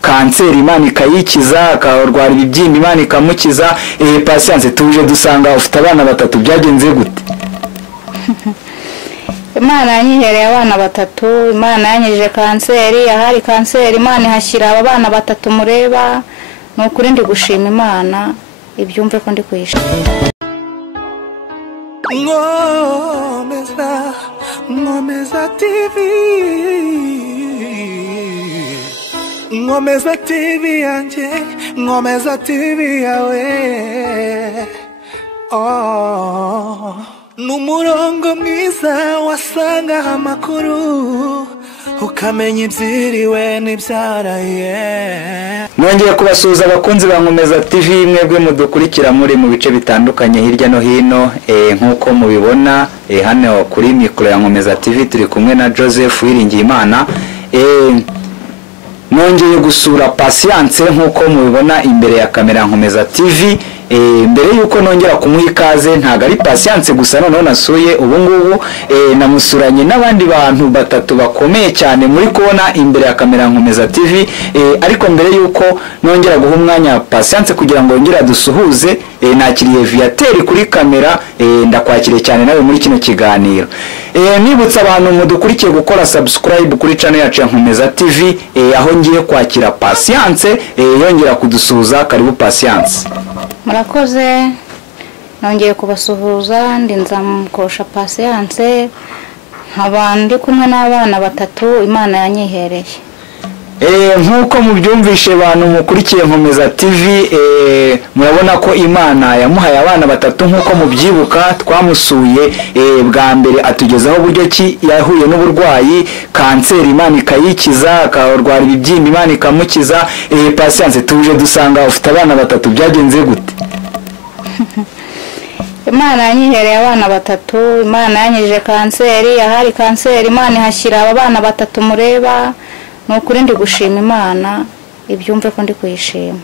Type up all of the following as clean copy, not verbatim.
kanseri Imana ikayikiza, akarwara ibibyimba Imana ikamukiza. Patience tuje dusanga ufite abana batatu, byagenze gute? Imana yanyihereye abana batatu, Imana yanyije kanseri, ahari kanseri Imana ihashyira aba bana batatu mureba. Nukuri ndi gushima Imana, ibyumve ko ndi kuyishima. Ngomeza TV, Ngomeza TV yanje, Ngomeza TV yawe. Numurongo mwiza wasanga amakuru, ukamenya ibyiriwe n'ibyaraye. Nongeye kubasuhuza abakunzi ba Ngomeza TV, mwebwe mudukurikira muri mu bice bitandukanye hirya no hino. Nkuko mubibona hano kuri mikoro ya Ngomeza TV turi kumwe na Joseph Uwiringiyimana. Nongeye gusura Patience nkuko mubibona imbere ya kamera Ngomeza TV. Mbere yuko nongera kumuha ikaze, ntago ari Patience gusa, noneho nasuye ubungubu namusuranye n'abandi bantu batatu bakomeye cyane muri kubona imbere ya kamera Ngomeza TV. Ariko mbere yuko nongera guha umwanya Patience kugira ngo yongere dusuhuze, nakiriye Viateur kuri kamera. Ndakwakiriye cyane nawe muri kino kiganiro. Nibutsa abantu mudukurikiye gukora subscribe kuri channel yacu ya Ngomeza TV, aho ngiye kwakira Patience yongera kudusuhuza. Karibu Patience. Murakoze, nongeye kubasuhuza, ndi Nzamukosha Patience, nkabandi kumwe n'abana batatu Imana yanyihereye. Nkuko mubyumvishe abantu mukurikiye Ngomeza TV, murabona ko Imana yamuhaye abana batatu. Nkuko mubyibuka twamusuye bwa mbere atugezaho uburyo ki yahuye n'uburwayi kanseri Imana ikayikiza, akarwara ibibyimba Imana ikamukiza. Patience tuje dusanga ufite abana batatu, byagenze gute? Imana yanyihereye abana batatu, Imana yanyije kanseri, ahari kanseri Imana ihashyira aba bana batatu mureba. Nukuri ndi gushima Imana, ibyumve ko ndi kuyishima.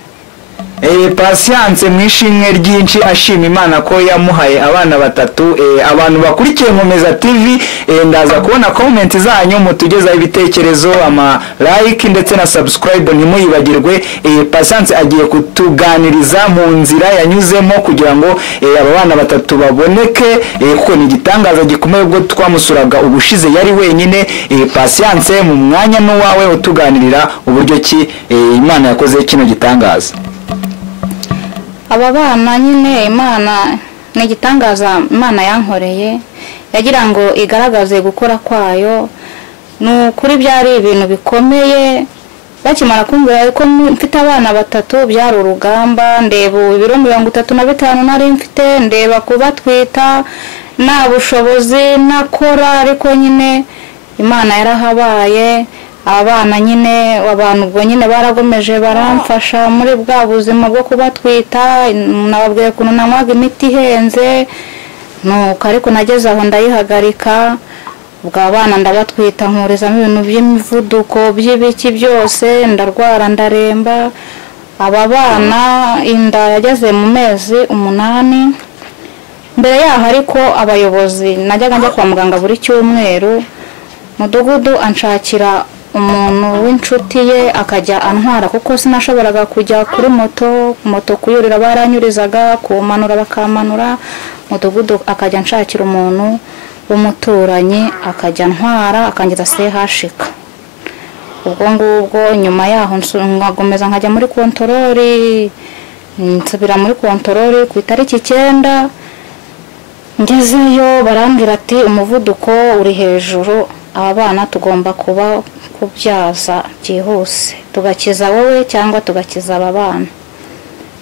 Patience mwishimwe ryinshi ashima Imana ko yamuhaye abana batatu. Abantu bakurikiye Ngomeza TV, ndaza kubona comment zanyu mutugezaho ibitekerezo, ama like ndetse na subscribe ntimuyibagirwe. Patience agiye kutuganiriza mu nzira yanyuzemo kugira ngo aba bana batatu baboneke, kuko ni igitangaza gikomeye. Ubwo twamusuraga ubushize yari wenyine. Patience mu mwanya n'uwawe utuganirira uburyo ki Imana yakoze kino gitangaza. Aba bana nyine Imana ni igitangaza Imana yankoreye, yagira ngo igaragaze gukora kwayo. Nukuri byari ibintu bikomeye. Bakimara kumbwira ko mfite abana batatu byari urugamba. Ndeba ibiro 35 nari mfite, ndeba kubatwita nta bushobozi nakora, ariko nyine Imana yarahabaye. Abana nyine abantu ubwo nyine baragomeje baramfasha muri bwa buzima bwo kubatwita. Nababwiye kuno namwaga imiti ihenze, nuko ariko nageze aho ndayihagarika. Ubwo abana ndabatwita nkurizamo ibintu by'imivuduko by'ibiki byose, ndarwara ndaremba. Aba bana inda yageze mu mezi 8. Mbere yaho ariko abayobozi najyaga njya kwa muganga buri cyumweru, mudugudu anshakira umuntu w'inshuti ye akajya antwara, kuko sinashoboraga kujya kuri moto kuyurira baranyurizaga, kumanura bakamanura. Mudugudu akajya anshakira umuntu w'umuturanyi akajya antwara akangeza CHK. Ubwo ngubwo nyuma yaho ngagomeza nkajya muri kontorori, nsubira muri kontorori ku itariki 9. Ngezeyo barambwira ati umuvuduko uri hejuru, aba bana tugomba kubyaza byihuse, tugakiza wowe cyangwa tugakiza aba bana.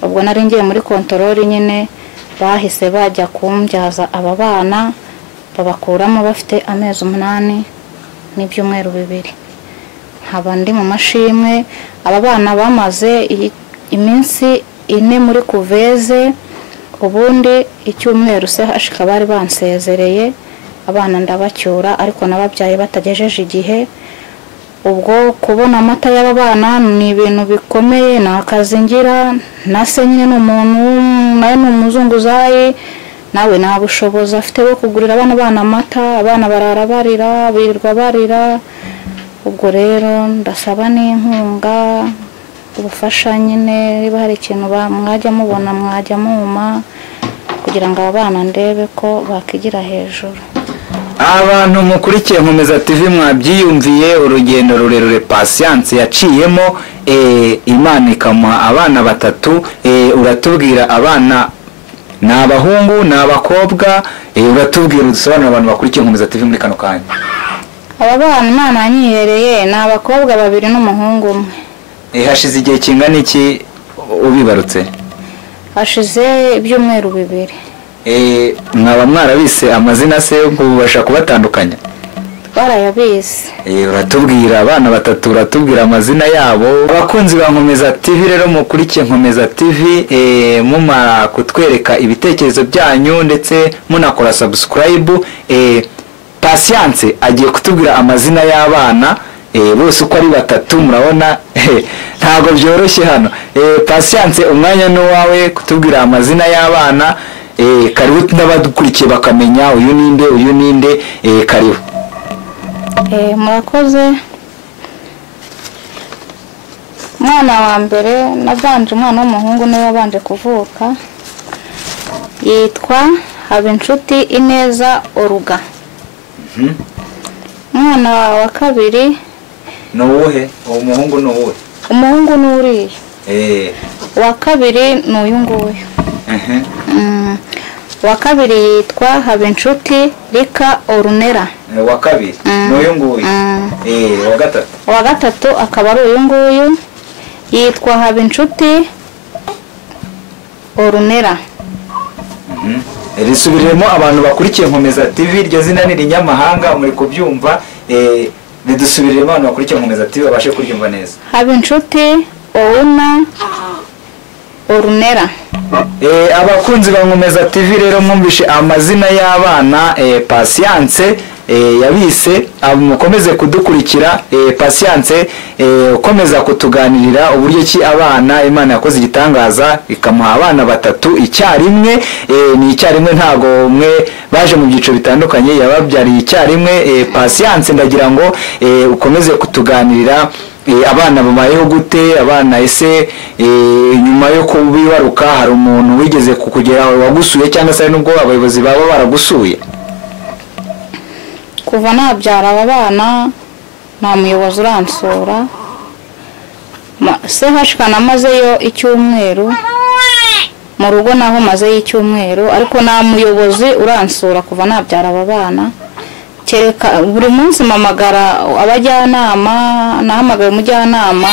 Ubwo nari ngiye muri kontorori nyine, bahise bajya kumbyaza aba bana, babakuramo bafite amezi 8 n'ibyumweru 2. Nkaba ndi mu mashimwe. Aba bana bamaze iminsi 4 muri kuveze, ubundi icyumweru CHK bari bansezereye. Abana ndabacyura, ariko nababyaye batagejeje igihe. Ubwo kubona amata y'aba bana ni ibintu bikomeye, nakazi ngira. Nase nyine n'umuntu naye n'umuzunguzayi, nawe nta bushobozi afite bwo kugurira abana amata. Abana barara barira, birirwa barira. ubwo rero ndasaba n'inkunga ubufasha nyine niba hari ikintu mwajya mubona mwajya muma kugira ngo abana ndebe ko bakigira hejuru. Abantu mukurikiye Nkomeza TV mwabyiyumviye urugendo rurerure Patience yaciyemo Imana ikamuha abana batatu. Uratubwira abana n'abahungu n'abakobwa, uratubwira udusobanura abantu bakurikiye Nkomeza TV muri kano kanya. Aba bana Imana yanyihereye ni abakobwa 2 n'umuhungu umwe. Hashize igihe kingana iki ubibarutse? Hashize ibyumweru 2. Mwaba mwarabise amazina se kubasha kubatandukanya? Barayabize. Uratubwira abana batatu, uratubwira amazina yabo. Abakunzi ba Nkomeza TV rero mukurikiye Nkomeza TV, mumara kutwereka ibitekerezo byanyu ndetse munakora subscribe. Patience agiye kutubwira amazina y'abana bose uko ari batatu. Murabona ntago byoroshye hano. Patience umwanya no wawe kutubwira amazina y'abana. Karibu n'abadukurikiye bakamenya uyu ninde karibu. Murakoze. Mwana wa mbere nabanje umwana w'umuhungu niwe wabanje kuvuka, yitwa Habinshuti Ineza Oruga. Mwana wa kabiri nuwuhe? Umuhungu nuwuhe? Umuhungu nuriye. Wa kabiri n'uyu nguyu. Wa kabiri yitwa Habinshuti Rika Orunera. Wa kabiri n'uyu nguyu. Wa gatatu akaba ari uyu nguyu yitwa Habinshuti Orunera. Risubiremo abantu bakurikiye Nkomeza TV, iryo zina ni rinyamahanga muri kubyumva. Ridusubiremo abantu bakurikiye Nkomeza TV babashe kuryumva neza. Habinshuti Orunera. Abakunzi ba Nkomeza TV rero mwumvishe amazina y'abana Patience yabise. Mukomeze kudukurikira. Patience ukomeza kutuganirira uburyo ki abana Imana yakoze igitangaza ikamuha abana batatu icyarimwe. Ni icyarimwe, ntago umwe baje mu byiciro bitandukanye, yababyariye icyarimwe. Patience ndagira ngo ukomeze kutuganirira abana babayeho gute, abana ese nyuma yo kubibaruka hari umuntu wigeze kukugera wagusuye cyangwa se nubwo abayobozi baba baragusuye? Kuva nabyara aba bana nta muyobozi uransura. Se hashikana mazeyo icyumweru mu rugo naho mazeyo icyumweru, ariko nta muyobozi uransura kuva nabyara aba bana. Kereka buri munsi mamagara abajyanama, nahamagaye umujyanama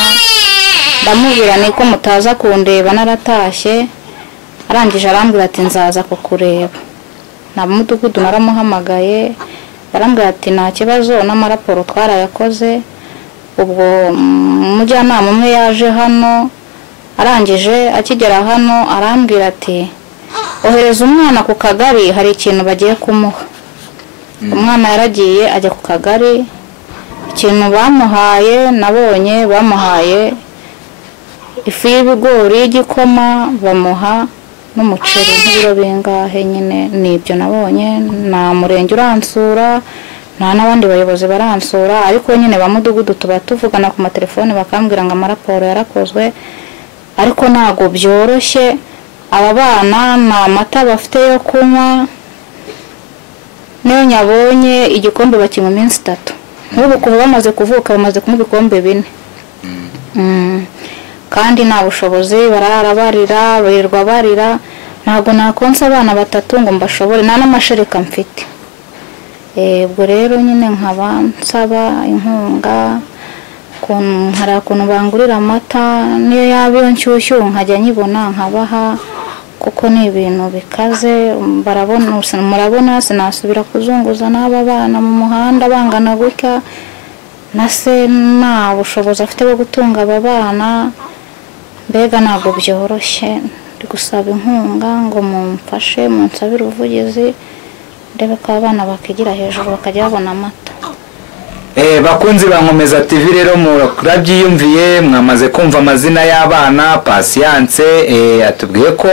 ndamubwira niko mutaza kundeba naratashye. Arangije arambwira ati nzaza kukureba. Na mudugudu naramuhamagaye barambwira ati nta kibazo n'amaraporo twarayakoze. Ubwo umujyanama umwe yaje hano, arangije akigera hano arambwira ati ohereza umwana ku kagari hari ikintu bagiye kumuha. Umwana yaragiye ajya ku kagari, ikintu bamuhaye nabonye bamuhaye ifu y'ibigori y'igikoma, bamuha n'umuceri n'ibiro bingahe nyine. Nibyo nabonye. Nta murenge uransura, nta n'abandi bayobozi baransura, ariko nyine ba mudugudu tuba tuvugana ku matelefone bakambwira ngo amaraporo yarakozwe, ariko ntago byoroshye. Aba bana nta mata bafite yo kunywa, niyo nyabonye igikombe bakinywa iminsi 3. Nk'ubu kuba bamaze kuvuka bamaze kunywa ibikombe 4. Kandi nta bushobozi, bararabarira birirwa barira. Ntabwo nakonsa abana batatu ngo mbashobore, nta n'amashereka mfite. Ubwo rero nyine nkaba nsaba inkunga, hari ukuntu bangurira amata niyo yaba iyo nshyushyu nkajya nyibona nkabaha, kuko ni ibintu bikaze. Murabona sinasubira kuzunguza n'aba bana mu muhanda bangana gutya, na se nta bushobozi afite bwo gutunga aba bana. Mbega ntabwo byoroshye. Ndi gusaba inkunga ngo mumfashe, munsabire ubuvugizi ndebe ko abana bakigira hejuru bakajya babona amata. Bakunzi ba Nkomeza TV rero murabyiyumviye, mwamaze kumva amazina y'abana. Patience atubwiye ko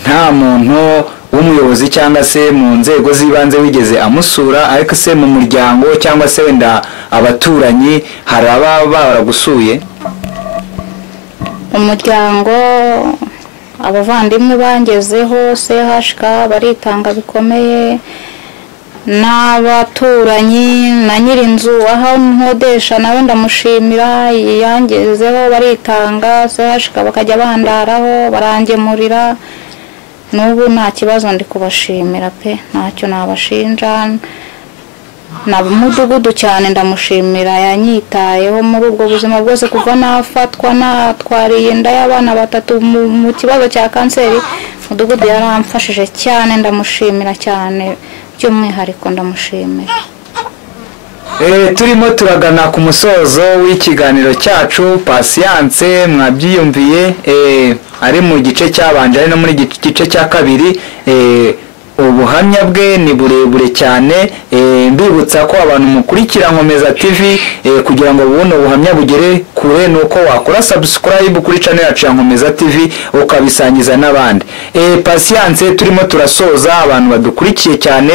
nta muntu w'umuyobozi cyangwa se mu nzego z'ibanze wigeze amusura, ariko se mu muryango cyangwa se wenda abaturanyi hari ababa baragusuye? umuryango abavandimwe bangezeho CHK baritanga bikomeye, n'abaturanyi na nyirinzu aho nkodesha nawe ndamushimira yangezeho baritanga, CHK bakajya bandaraho barangemurira, n'ubu nta kibazo ndi kubashimira pe, ntacyo nabashinja. Mudugudu cyane ndamushimira yanyitayeho muri ubwo buzima bwose kuva nafatwa natwariye inda y'abana 3 mu kibazo cya kanseri. Mudugudu yaramfashije cyane, ndamushimira cyane by'umwihariko ndamushimira. Turimo turagana ku musozo w'ikiganiro cyacu. Patience mwabyiyumviye ari mu gice cyabanje ari no muri gice cya kabiri, ubuhamya bwe ni burebure cyane. Mbibutsa ko abantu mukurikira Nkomeza TV kugira ngo buno buhamya bugere kure nuko wakora subscribe kuri channel yacu ya Nkomeza TV ukabisangiza n'abandi. Patience turimo turasoza, abantu badukurikiye cyane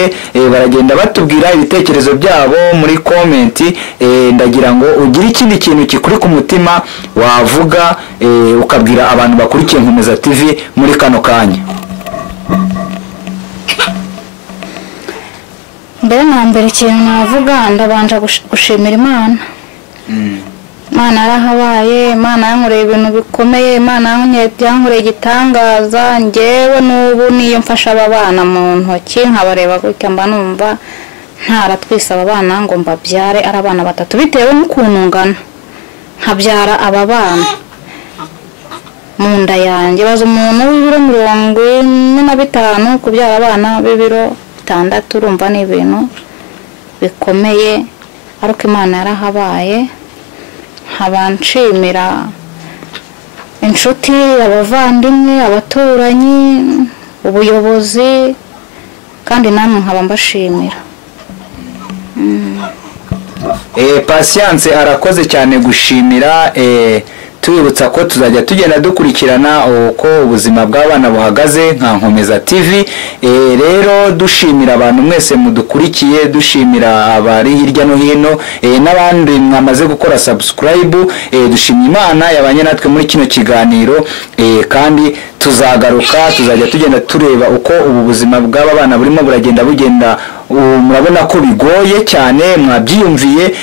baragenda batubwira ibitekerezo byabo muri comment. Ndagira ngo ugire ikindi kintu kikuri ku mutima wavuga ukabwira abantu bakurikiye Nkomeza TV muri kano kanya. Mbere na mbere ikintu navuga ndabanje gushimira Imana. Imana yarahabaye, Imana yankoreye ibintu bikomeye, Imana yankoreye igitangaza. Ngewe n'ubu niyo mfasha aba bana mu ntoki nkabareba gutya mba numva ntaratwisa aba bana ngo mbabyare ari abana 3 bitewe n'ukuntu ngana nkabyara aba bana mu nda yanjye. Baza umuntu w'ibiro 45 kubyara abana b'ibiro 6 urumva ni ibintu bikomeye, ariko Imana yarahabaye. Nshimira inshuti, abavandimwe, abaturanyi, ubuyobozi, kandi namwe nkaba mbashimira. Patience arakoze cyane gushimira. Tubibutsa ko tuzajya tugenda dukurikirana uko ubuzima bw'abana buhagaze nka Nkomeza TV. Rero dushimira abantu mwese mudukurikiye, dushimira abari hirya no hino n'abandi mwamaze gukora subscribe. Dushimira Imana yabanye natwe muri kino kiganiro, kandi tuzagaruka tuzajya tugenda tureba uko ubu buzima bw'aba bana burimo buragenda bugenda. Murabona ko bigoye cyane, mwabyiyumviye.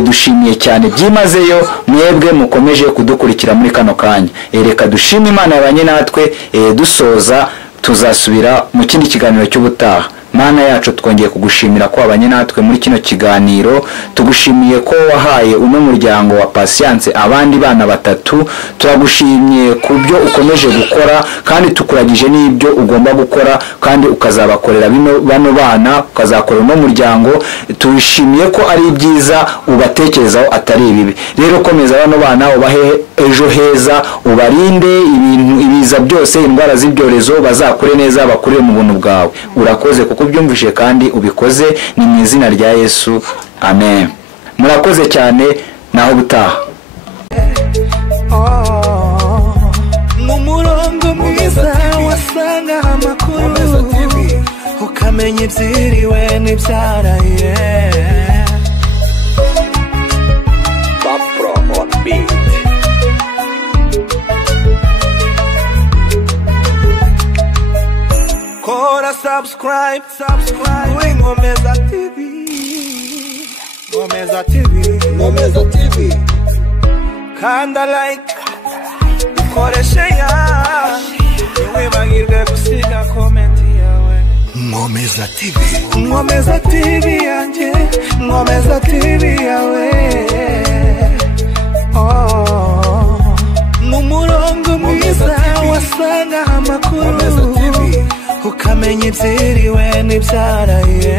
Dushimiye cyane byimazeyo mwebwe mukomeje kudukurikira muri kano kanya. Reka dushime Imana yabanye natwe. Dusoza tuzasubira mu kindi kiganiro cy'ubutaha. Mana yacu twongeye kugushimira ko wabanye natwe muri kino kiganiro. Tugushimiye ko wahaye uno muryango wa Patience abandi bana 3. Turagushimiye kubyo ukomeje gukora, kandi tukuragije n'ibyo ugomba gukora, kandi ukazabakorera bano bana, ukazakorera no muryango. Tushimiye ko ari byiza ubatekerezaho atari ibibi. Rero komeza bano bana ubahe ejo heza, ubarinde ibintu ibiza byose, indwara z'ibyorezo, bazakure neza, bakure mu buntu bwawe. Urakoze kuko byumvishe kandi ubikoze, ni mu izina rya Yesu, amen. Murakoze cyane, naho butaha. Umurongo mwiza wasanga amakuru ukamenya ibyiriwe n'ibyaraye. Papro on beat. Kora subscribe kuri Nkomeza TV. Nkomeza TV. Kanda like, ukore share, ntiwibagirwe gusiga comment yawe. Nkomeza TV yanjye, Nkomeza TV yawe. N'umurongo mwiza wasanga amakuru ukamenya ibyiriwe n'ibyaraye.